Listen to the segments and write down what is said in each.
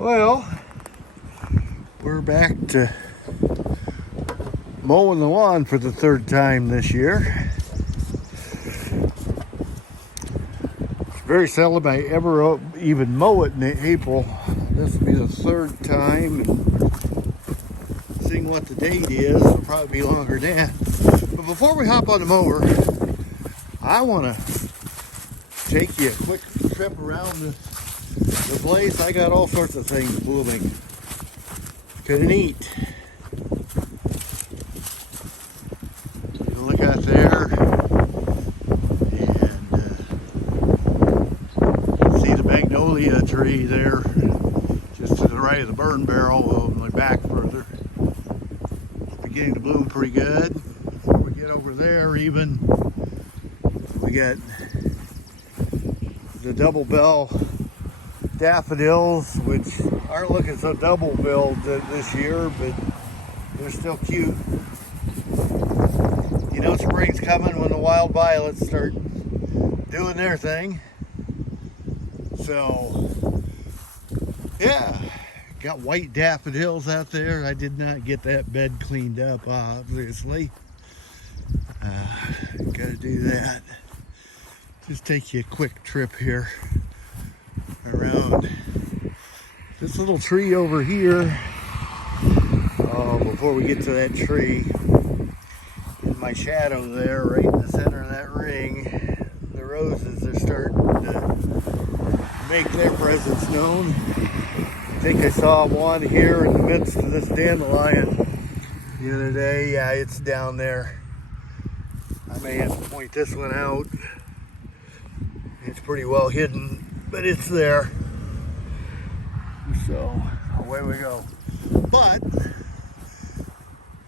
Well, we're back to mowing the lawn for the third time this year. It's very seldom I ever even mow it in April. This will be the third time, and seeing what the date is, it'll probably be longer than that. But before we hop on the mower, I want to take you a quick trip around the place. I got all sorts of things blooming. Kind of neat. You can look out there and see the magnolia tree there, just to the right of the burn barrel. Well, my back further. It's beginning to bloom pretty good. Before we get over there, even we got the double bell daffodils, which aren't looking so double-billed this year, but they're still cute. You know spring's coming when the wild violets start doing their thing. So, yeah, got white daffodils out there. I did not get that bed cleaned up, obviously. Gotta do that. Just take you a quick trip here around this little tree over here. Before we get to that tree, in my shadow there, right in the center of that ring, the roses are starting to make their presence known. I think I saw one here in the midst of this dandelion the other day. Yeah, it's down there. I may have to point this one out. It's pretty well hidden, but it's there. So away we go. But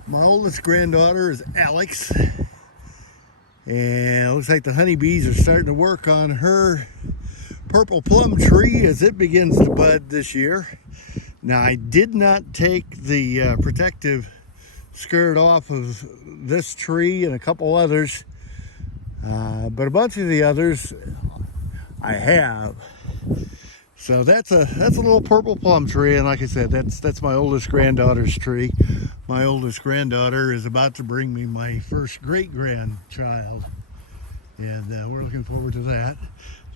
my oldest granddaughter is Alex, and it looks like the honeybees are starting to work on her purple plum tree as it begins to bud this year. Now, I did not take the protective skirt off of this tree and a couple others, but a bunch of the others I have. So that's a little purple plum tree, and like I said, that's my oldest granddaughter's tree. My oldest granddaughter is about to bring me my first great-grandchild, and we're looking forward to that.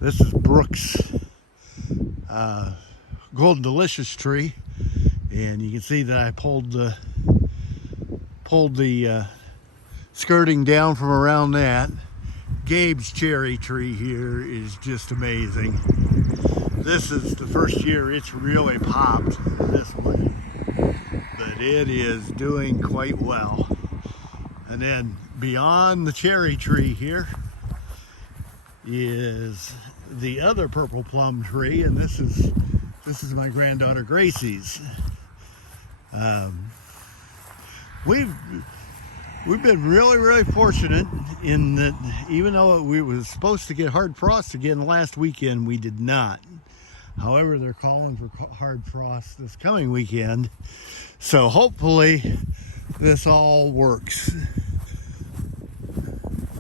This is Brooke's Golden Delicious tree, and you can see that I pulled the skirting down from around that. Gabe's cherry tree here is just amazing. This is the first year it's really popped, this one, but it is doing quite well. And then beyond the cherry tree here is the other purple plum tree, and this is my granddaughter Gracie's. We've been really fortunate in that even though we were supposed to get hard frost again last weekend, we did not. However, they're calling for hard frost this coming weekend. So hopefully this all works.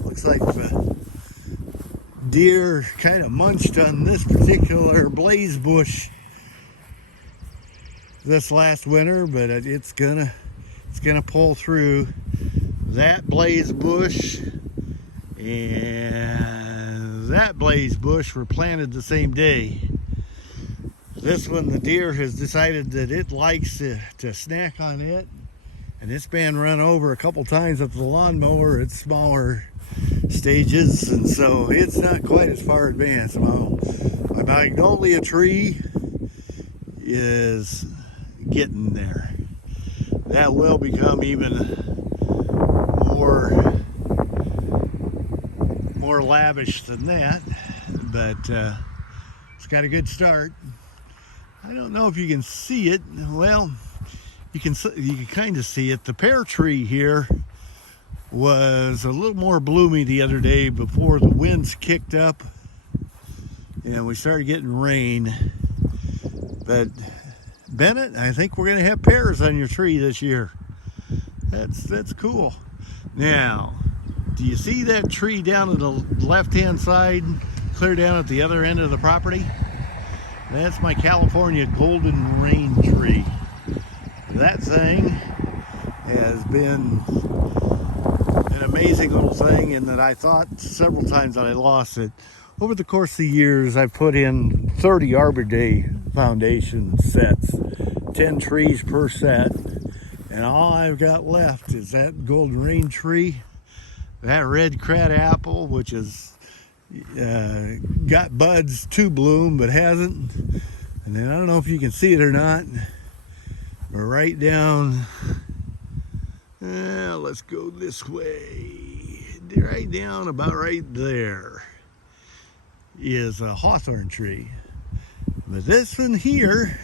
Looks like the deer kind of munched on this particular blaze bush this last winter, but it's gonna pull through. That blaze bush and that blaze bush were planted the same day. This one, the deer has decided that it likes to snack on it, and it's been run over a couple times with the lawnmower at smaller stages, and so it's not quite as far advanced. My magnolia tree is getting there. That will become even more lavish than that, but it's got a good start. I don't know if you can see it. Well, you can kind of see it. The pear tree here was a little more bloomy the other day before the winds kicked up and we started getting rain. But Bennett, I think we're going to have pears on your tree this year. That's cool. Now, do you see that tree down on the left-hand side, clear down at the other end of the property? That's my California golden rain tree. That thing has been an amazing little thing in that I thought several times that I lost it. Over the course of the years, I've put in 30 Arbor Day foundation sets, 10 trees per set, and all I've got left is that golden rain tree, that red crab apple, which is got buds to bloom but hasn't, and then I don't know if you can see it or not, but right down, let's go this way, right down about right there is a hawthorn tree. But this one here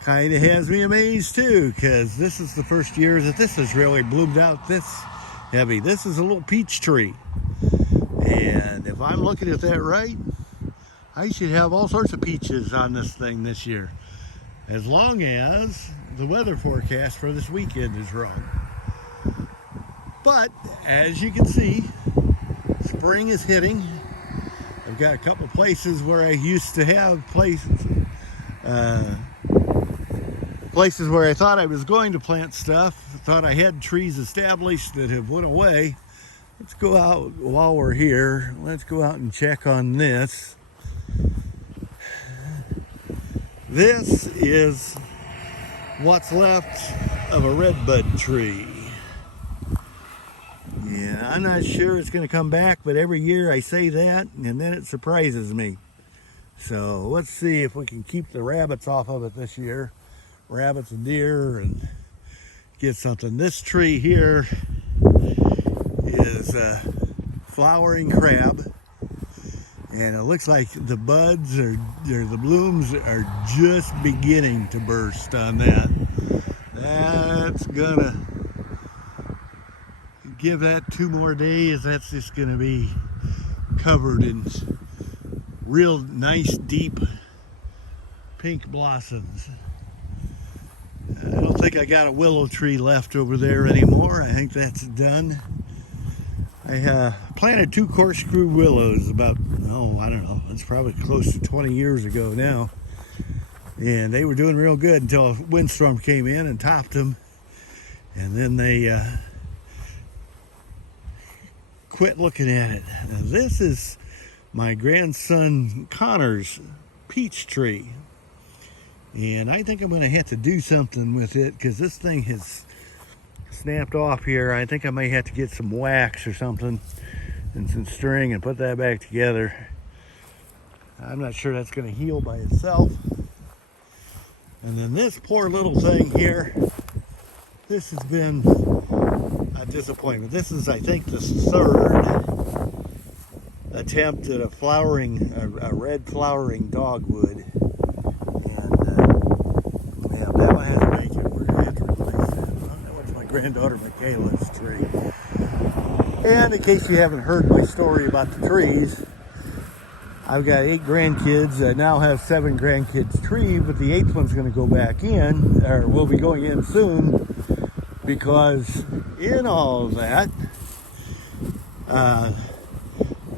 kind of has me amazed too, because this is the first year that this has really bloomed out this heavy. This is a little peach tree, and if I'm looking at that right, I should have all sorts of peaches on this thing this year, as long as the weather forecast for this weekend is wrong. But as you can see, spring is hitting. I've got a couple places where I used to have places where I thought I was going to plant stuff, thought I had trees established that have went away. Let's go out while we're here. Let's go out and check on this. This is what's left of a redbud tree. Yeah, I'm not sure it's going to come back, but every year I say that, and then it surprises me. So let's see if we can keep the rabbits off of it this year. Rabbits and deer, and get something. This tree here is a flowering crab, and it looks like the buds or the blooms are just beginning to burst on that. That's gonna give that 2 more days. That's just gonna be covered in real nice deep pink blossoms. I don't think I got a willow tree left over there anymore. I think that's done. I planted 2 corkscrew willows about, I don't know, it's probably close to 20 years ago now. And they were doing real good until a windstorm came in and topped them. And then they quit looking at it. Now, this is my grandson Connor's peach tree. And I think I'm going to have to do something with it, because this thing has snapped off here. I think I may have to get some wax or something and some string and put that back together. I'm not sure that's going to heal by itself. And then this poor little thing here, this has been a disappointment. This is, I think, the 3rd attempt at a red flowering dogwood. That one has to make it. We're going to have to replace that. That one's my granddaughter Michaela's tree. And in case you haven't heard my story about the trees, I've got 8 grandkids. I now have 7 grandkids' tree, but the 8th one's going to go back in, or will be going in soon, because in all of that,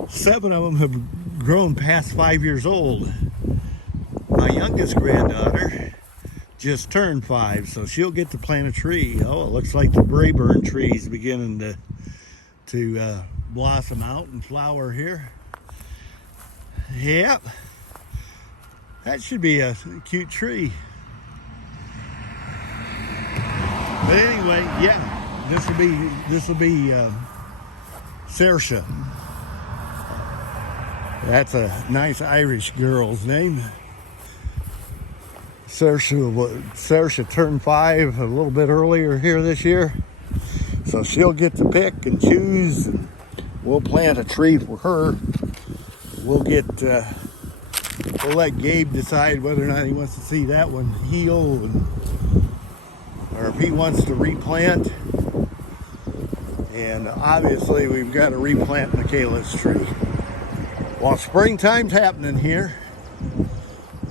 7 of them have grown past 5 years old. My youngest granddaughter just turned 5, so she'll get to plant a tree. Oh, it looks like the Brayburn tree is beginning to blossom out and flower here. Yep, that should be a cute tree. But anyway, yeah, this will be Saoirse. That's a nice Irish girl's name. Saoirse turned 5 a little bit earlier here this year, so she'll get to pick and choose. And we'll plant a tree for her. We'll let Gabe decide whether or not he wants to see that one heal, or if he wants to replant. And obviously we've got to replant Michaela's tree. While springtime's happening here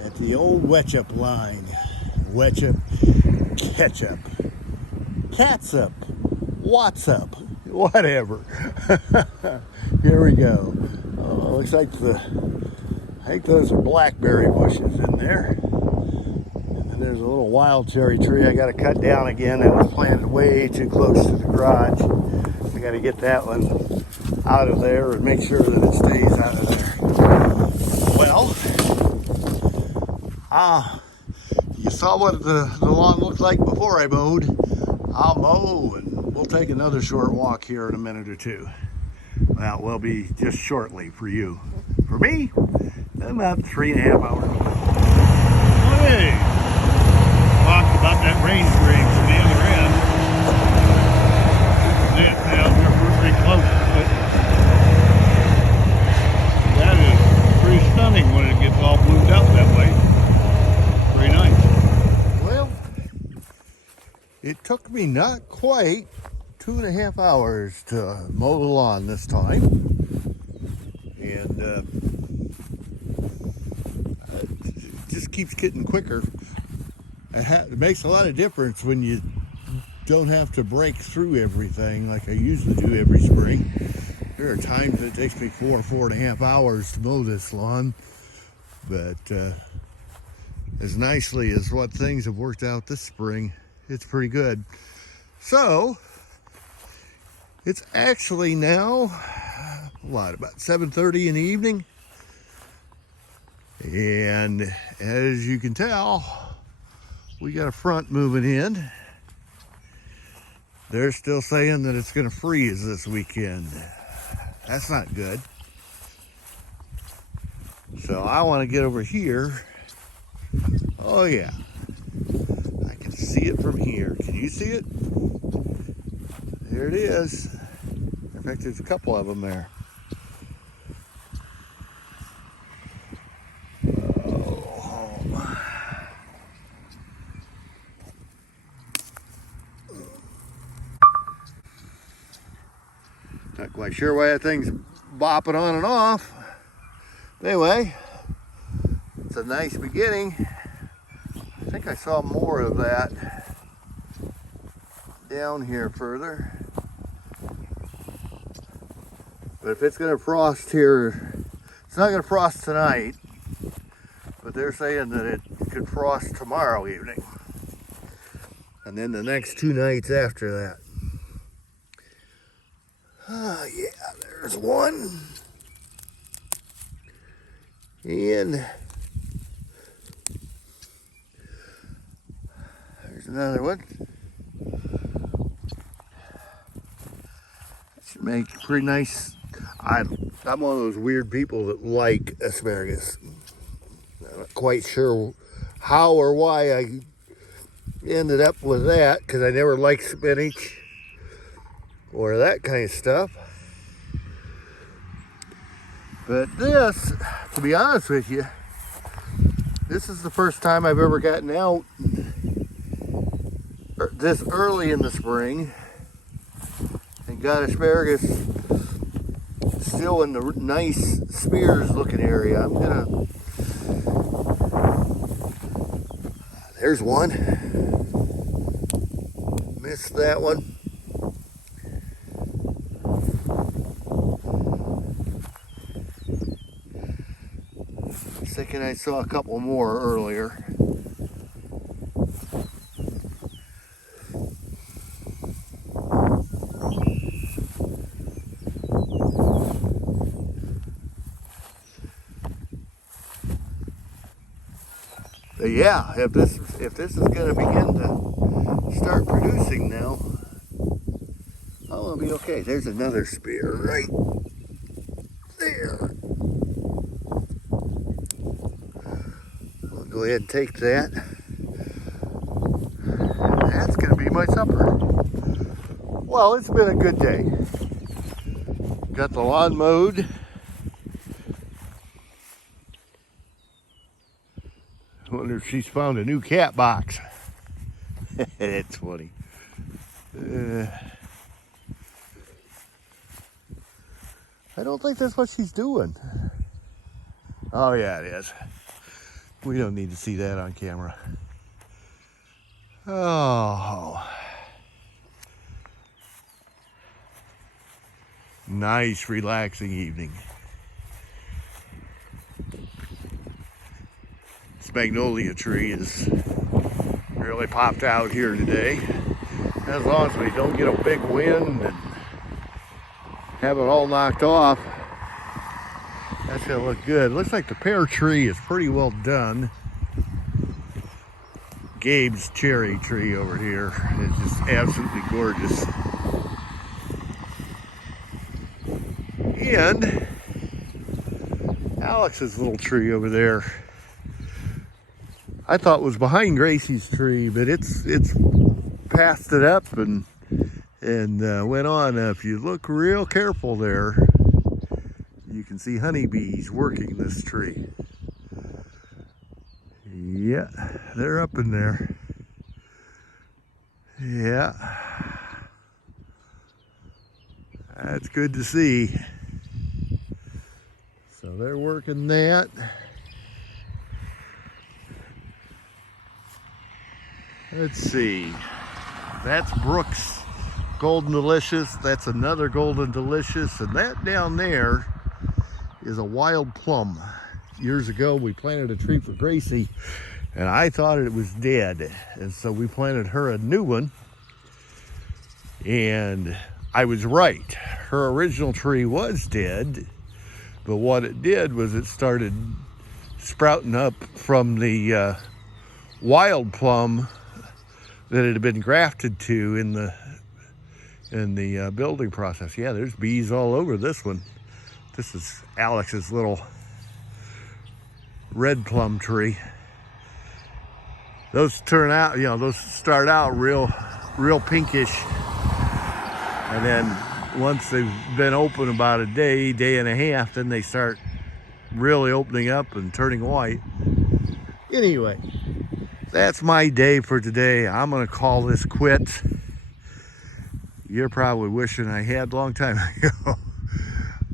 at the old Wetchup line. Wetchup, ketchup, catsup, what's up, whatever. Here we go. Looks like the I think those are blackberry bushes in there. And there's a little wild cherry tree I got to cut down again. That was planted way too close to the garage. I got to get that one out of there and make sure that it stays out of there. Well, you saw what the lawn looked like before I mowed. I'll mow and we'll take another short walk here in a minute or two. Well, we'll be just shortly for you. For me, about 3.5 hours. Hey, talked about that range grade from the other end. We're pretty close to it. That is pretty stunning when it gets all blued up that way. Pretty nice. Well, it took me not quite 2.5 hours to mow the lawn this time. And it just keeps getting quicker. It makes a lot of difference when you don't have to break through everything like I usually do every spring. There are times that it takes me 4.5 hours to mow this lawn, but as nicely as what things have worked out this spring, it's pretty good. So it's actually now about 7:30 in the evening, and as you can tell, we got a front moving in. They're still saying that it's going to freeze this weekend. That's not good. So I want to get over here. Oh yeah, I can see it from here. Can you see it? There it is. In fact, there's a couple of them there. Not quite sure why that thing's bopping on and off. Anyway, it's a nice beginning. I think I saw more of that down here further. But if it's gonna frost here, it's not gonna frost tonight, but they're saying that it could frost tomorrow evening. And then the next 2 nights after that. Yeah, there's one. And there's another one. That should make pretty nice. I'm one of those weird people that like asparagus. I'm not quite sure how or why I ended up with that, because I never liked spinach or that kind of stuff. But this, to be honest with you, this is the first time I've ever gotten out this early in the spring and got asparagus still in the nice spears looking area. There's one. Missed that one. I was thinking I saw a couple more earlier. But yeah, if this is going to begin to start producing now, I'll be okay. There's another spear right there. I'll go ahead and take that. That's going to be my supper. Well, it's been a good day. Got the lawn mowed. I wonder if she's found a new cat box. That's funny. I don't think that's what she's doing. Oh yeah, it is. We don't need to see that on camera. Oh. Nice, relaxing evening. magnolia tree is really popped out here today. As long as we don't get a big wind and have it all knocked off, that's gonna look good. Looks like the pear tree is pretty well done. Gabe's cherry tree over here is just absolutely gorgeous. And Alex's little tree over there, I thought was behind Gracie's tree, but it's passed it up and went on. If you look real careful there, you can see honeybees working this tree. Yeah, they're up in there. Yeah, that's good to see. So they're working that. Let's see. That's Brooks Golden Delicious. That's another Golden Delicious. And that down there is a wild plum. Years ago, we planted a tree for Gracie, and I thought it was dead. And so we planted her a new one. And I was right. Her original tree was dead. But what it did was it started sprouting up from the wild plum that it had been grafted to in the building process. Yeah, there's bees all over this one. This is Alex's little red plum tree. Those turn out, those start out real pinkish, and then once they've been open about a day and a half, then they start really opening up and turning white. Anyway, that's my day for today. I'm gonna call this quits. You're probably wishing I had a long time ago.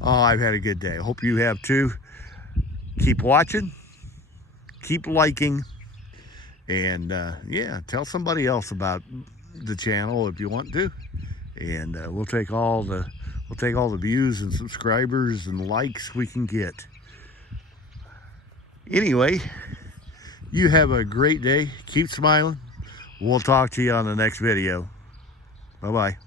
Oh, I've had a good day. I hope you have too. Keep watching, keep liking, and yeah, tell somebody else about the channel if you want to. And we'll take all the views and subscribers and likes we can get. Anyway, you have a great day. Keep smiling. We'll talk to you on the next video. Bye-bye.